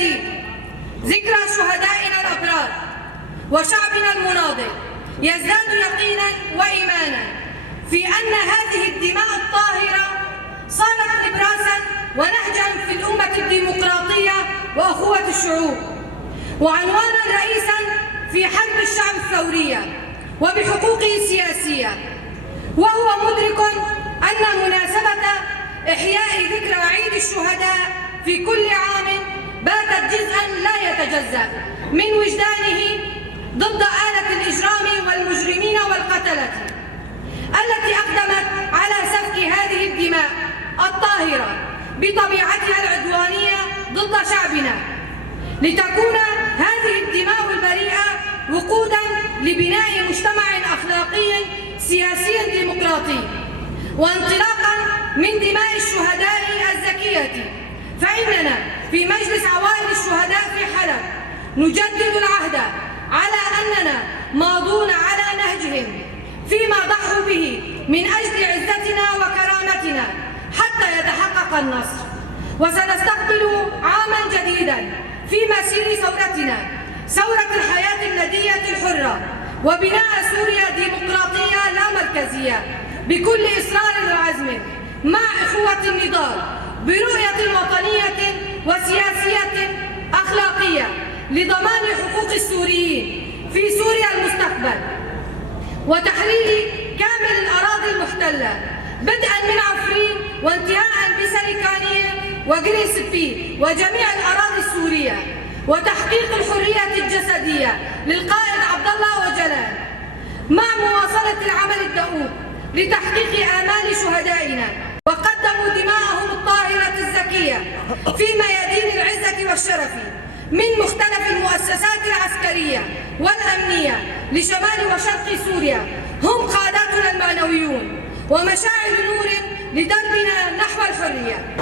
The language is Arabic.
جديد ذكرى شهدائنا الأبرار وشعبنا المناضل يزداد يقينا وإيمانا في أن هذه الدماء الطاهرة صارت نبراسا ونهجا في الأمة الديمقراطية وأخوة الشعوب، وعنوانا رئيسا في حرب الشعب الثورية وبحقوقه السياسية. وهو مدرك أن مناسبة إحياء ذكرى عيد الشهداء في كل عام باتت جزءا لا يتجزأ من وجدانه ضد آلة الإجرام والمجرمين والقتلة التي أقدمت على سفك هذه الدماء الطاهرة بطبيعتها العدوانية ضد شعبنا، لتكون هذه الدماء البريئة وقودا لبناء مجتمع أخلاقي سياسي ديمقراطي. وانطلاقا من دماء الشهداء الزكية، فإننا في مجلس عوائل الشهداء في حلب نجدد العهد على أننا ماضون على نهجهم فيما ضحوا به من أجل عزتنا وكرامتنا حتى يتحقق النصر. وسنستقبل عاما جديدا في مسير ثورتنا، ثورة الحياة الندية الحرة، وبناء سوريا ديمقراطية لا مركزية بكل إصرار وعزم مع إخوة النضال برؤية وطنية وسياسية أخلاقية لضمان حقوق السوريين في سوريا المستقبل وتحرير كامل الأراضي المحتلة بدءا من عفرين وانتهاء بسريكانية وجريسبي وجميع الأراضي السورية، وتحقيق الحرية الجسدية للقائد عبد الله وجلال مع مواصلة العمل الدؤوب لتحقيق آمال شهدائنا. وقدموا دماءهم الطاهرة الزكية في ميادين العزة والشرف من مختلف المؤسسات العسكرية والأمنية لشمال وشرق سوريا. هم قاداتنا المعنويون ومشاعر نور لدربنا نحو الحرية.